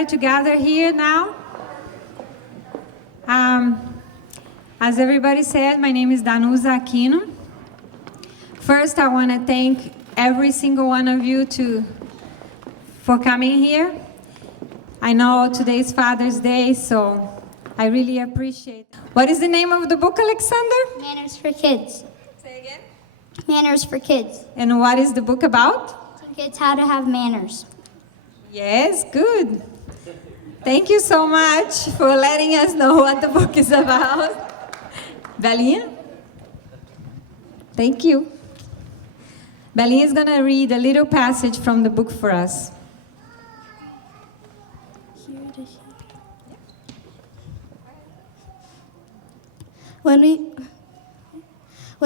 everybody to gather here now. As everybody said, my name is Danuza Aquino. First, I want to thank every single one of you for coming here. I know today's Father's Day, so I really appreciate it. What is the name of the book, Alexander? Manners for Kids. Say again. Manners for Kids. And what is the book about? Teach kids how to have manners. Yes, good. Thank you so much for letting us know what the book is about. Belinha? Thank you. Belinha is going to read a little passage from the book for us. When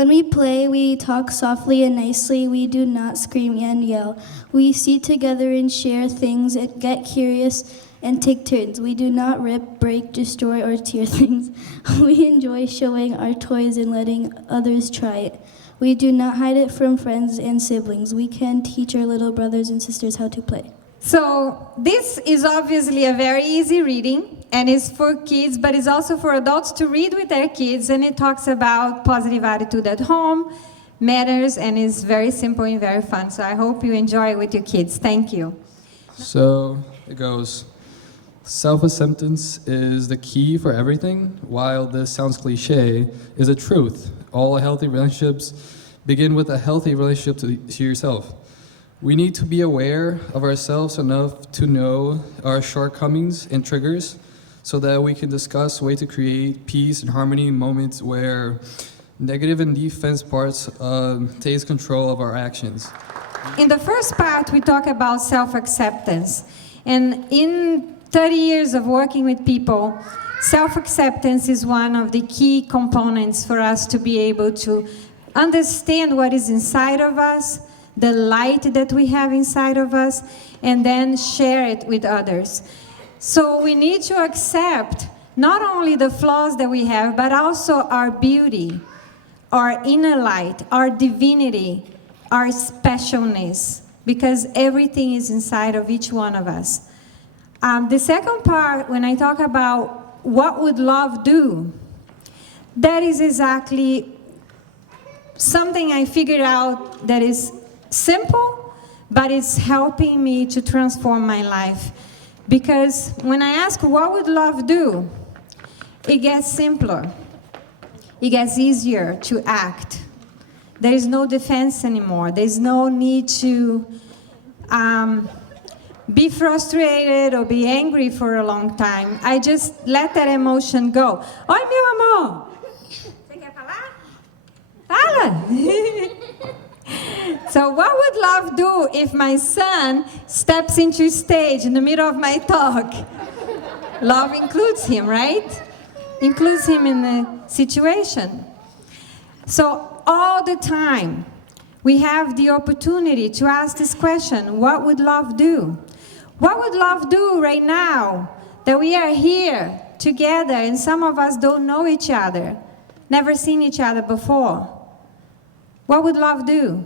we play, we talk softly and nicely. We do not scream and yell. We sit together and share things and get curious and take turns. We do not rip, break, destroy, or tear things. We enjoy showing our toys and letting others try it. We do not hide it from friends and siblings. We can teach our little brothers and sisters how to play. So this is obviously a very easy reading, and it's for kids, but it's also for adults to read with their kids, and it talks about positive attitude at home, manners, and it's very simple and very fun. So I hope you enjoy it with your kids. Thank you. So it goes, self-acceptance is the key for everything. While this sounds cliche, is a truth. All healthy relationships begin with a healthy relationship to yourself. We need to be aware of ourselves enough to know our shortcomings and triggers so that we can discuss ways to create peace and harmony in moments where negative and defense parts takes control of our actions. In the first part, we talk about self-acceptance. And in 30 years of working with people, self-acceptance is one of the key components for us to be able to understand what is inside of us, the light that we have inside of us, and then share it with others. So we need to accept not only the flaws that we have, but also our beauty, our inner light, our divinity, our specialness, because everything is inside of each one of us. The second part, when I talk about what would love do, that is exactly something I figured out that is simple, but it's helping me to transform my life. Because when I ask what would love do, it gets simpler. It gets easier to act. There is no defense anymore. There's no need to be frustrated or be angry for a long time. I just let that emotion go. Oi, meu amor! Você quer falar? Fala! So what would love do if my son steps into stage in the middle of my talk? Love includes him, right? Includes him in the situation. So all the time, we have the opportunity to ask this question, what would love do? What would love do right now that we are here together and some of us don't know each other, never seen each other before? What would love do?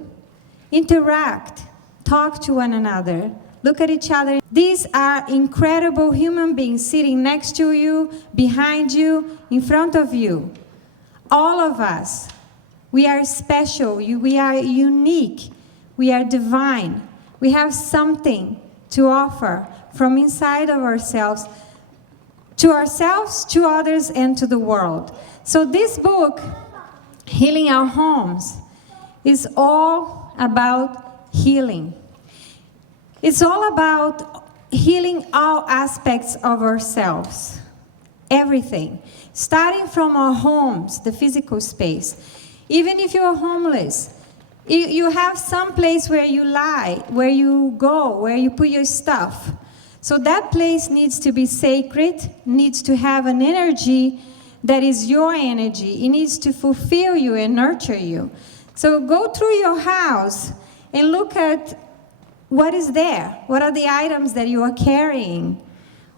Interact, talk to one another, look at each other. These are incredible human beings sitting next to you, behind you, in front of you. All of us, we are special, we are unique, we are divine. We have something to offer from inside of ourselves, to others, and to the world. So this book, Healing Our Homes, is all about healing. It's all about healing all aspects of ourselves, everything, starting from our homes, the physical space. Even if you're homeless, you have some place where you lie, where you go, where you put your stuff. So that place needs to be sacred, needs to have an energy that is your energy. It needs to fulfill you and nurture you. So go through your house and look at what is there. What are the items that you are carrying?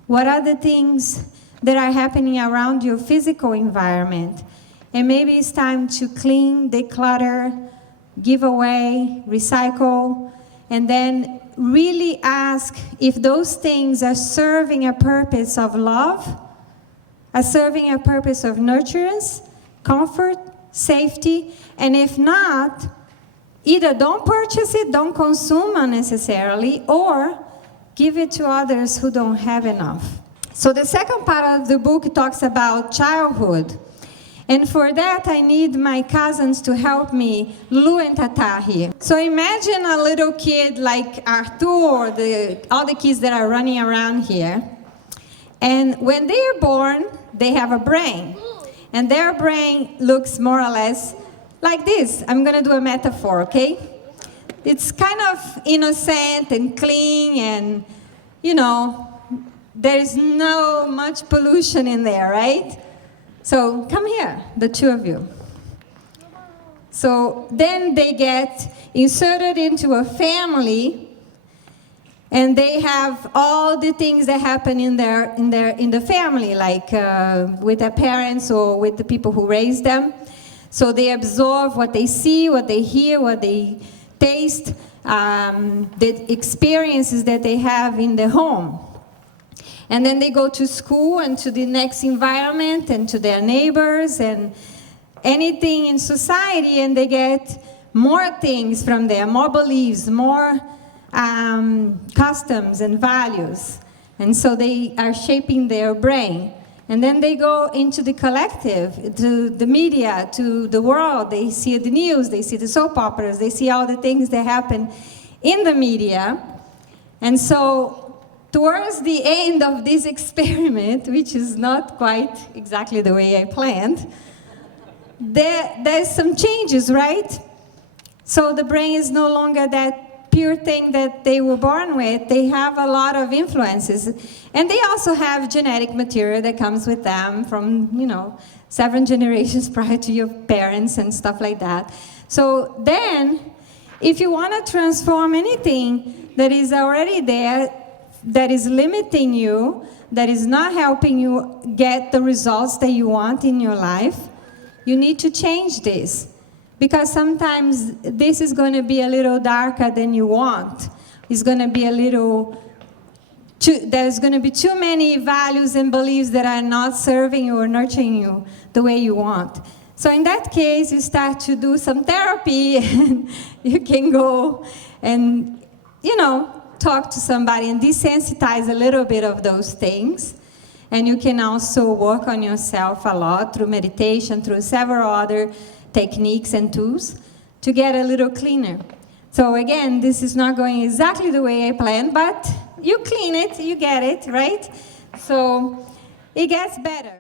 What are the things that are happening around your physical environment? And maybe it's time to clean, declutter, give away, recycle, and then really ask if those things are serving a purpose of love, are serving a purpose of nurturance, comfort, safety, and if not, either don't purchase it, don't consume unnecessarily, or give it to others who don't have enough. So the second part of the book talks about childhood. And for that, I need my cousins to help me, Lou and Tata here. So imagine a little kid like Arthur or all the kids that are running around here. And when they are born, they have a brain. And their brain looks more or less like this. I'm going to do a metaphor, okay? It's kind of innocent and clean and, you know, there's no much pollution in there, right? So come here, the two of you. So then they get inserted into a family, and they have all the things that happen in the family, like with their parents or with the people who raised them. So they absorb what they see, what they hear, what they taste, the experiences that they have in the home. And then they go to school and to the next environment and to their neighbors and anything in society, and they get more things from there, more beliefs, more customs and values. And so they are shaping their brain. And then they go into the collective, to the media, to the world. They see the news, they see the soap operas, they see all the things that happen in the media. And so towards the end of this experiment, which is not quite exactly the way I planned, there's some changes, right? So the brain is no longer that pure thing that they were born with. They have a lot of influences. And they also have genetic material that comes with them from, 7 generations prior to your parents and stuff like that. So then, if you want to transform anything that is already there, that is limiting you, that is not helping you get the results that you want in your life, you need to change this. Because sometimes this is going to be a little darker than you want. It's going to be there's going to be too many values and beliefs that are not serving you or nurturing you the way you want. So in that case, you start to do some therapy, and you can go and, talk to somebody and desensitize a little bit of those things. And you can also work on yourself a lot through meditation, through several other techniques and tools to get a little cleaner. So again, this is not going exactly the way I planned, but you clean it, you get it, right? So it gets better.